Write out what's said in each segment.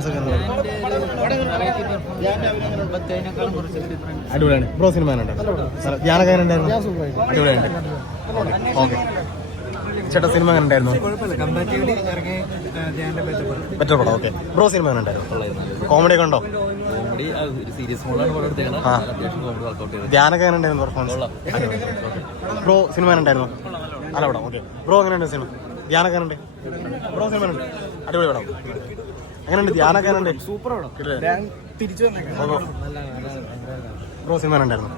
Performance ഒക്കെ അടിപൊളിയാണ്. Bro cinema ധ്യാനൊക്കെ എങ്ങനെ ഉണ്ടായിരുന്നു? അടിപൊളിയാണ്. ഓക്കെ ചേട്ടാ സിനിമ എങ്ങനെ ഉണ്ടായിരുന്നു? ബെറ്റർ പടം. ഓക്കെ ബ്രോ സിനിമ എങ്ങനെ ഉണ്ടായിരുന്നു? കോമഡി ഒക്കെ ഉണ്ടോ? ധ്യാനൊക്കെ എങ്ങനെ ഉണ്ടായിരുന്നു പെർഫോമൻസ്? ബ്രോ സിനിമ എങ്ങനെ ഉണ്ടായിരുന്നു? നല്ല പടം. ഓക്കെ ബ്രോ എങ്ങനെയുണ്ട് സിനിമ? ധ്യാനൊക്കെ ഉണ്ട്. ബ്രോ സിനിമ ഉണ്ട്. അടിപൊളി പടം. എങ്ങനെയുണ്ട്? ധ്യാനൊക്കെ എങ്ങനെയുണ്ട്? സൂപ്പർ പടം. ബ്രോ സിനിമ എങ്ങനെ ഉണ്ടായിരുന്നു?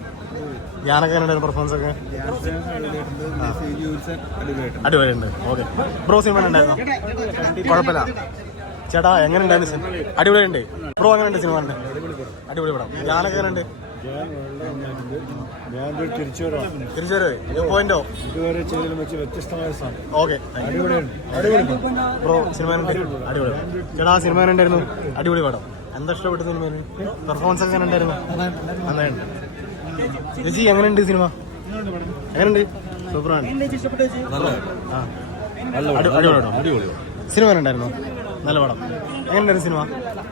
ധ്യാനൊക്കെ എങ്ങനെയുണ്ടായിരുന്നു പെർഫോമൻസ് ഒക്കെ? അടിപൊളിയുണ്ട്. ഓക്കെ ബ്രോ സിനിമ ഉണ്ടായിരുന്നു? കുഴപ്പമില്ല. ചേട്ടാ എങ്ങനെ ഉണ്ടായിരുന്നു സിനിമ? അടിപൊളിയുണ്ട്. ബ്രോ എങ്ങനെയുണ്ട് സിനിമ? അടിപൊളി പടം. ധ്യാനൊക്കെ എങ്ങനെയുണ്ട്? തിരിച്ചുവരവ് പോയിന്റോ? ഓക്കെ ബ്രോ സിനിമ അടിപൊളി. ചേട്ടാ സിനിമ ഉണ്ടായിരുന്നു? അടിപൊളി പടം. എന്താ ഇഷ്ടപ്പെട്ട സിനിമ? പെർഫോമൻസ് ഒക്കെ ഉണ്ടായിരുന്നു? നന്നായിട്ടുണ്ട്. ചേച്ചി എങ്ങനെയുണ്ട് സിനിമ? എങ്ങനെയുണ്ട്? സൂപ്പറാണ്. അടിപൊളി. സിനിമ ഉണ്ടായിരുന്നു? നല്ല പടം. എങ്ങനെയുണ്ടായിരുന്നു സിനിമ?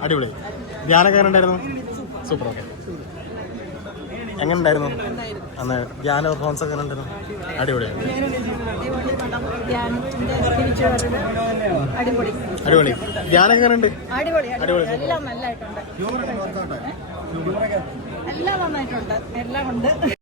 അടിപൊളി. ധ്യാനൊക്കെ എങ്ങനെ ഉണ്ടായിരുന്നു? സൂപ്പർ. ഓക്കെ എങ്ങനെ ഉണ്ടായിരുന്നു? അന്ന് ധ്യാന പെർഫോമൻസ് ഒക്കെ ഉണ്ടായിരുന്നു? അടിപൊളിയാണ്. അടിപൊളി. ധ്യാനൊക്കെ എങ്ങനെ ഉണ്ട്? അടിപൊളി. എല്ലാം നന്നായിട്ടുണ്ട്. എല്ലാം നന്നായിട്ടുണ്ട്. എല്ലാം ഉണ്ട്.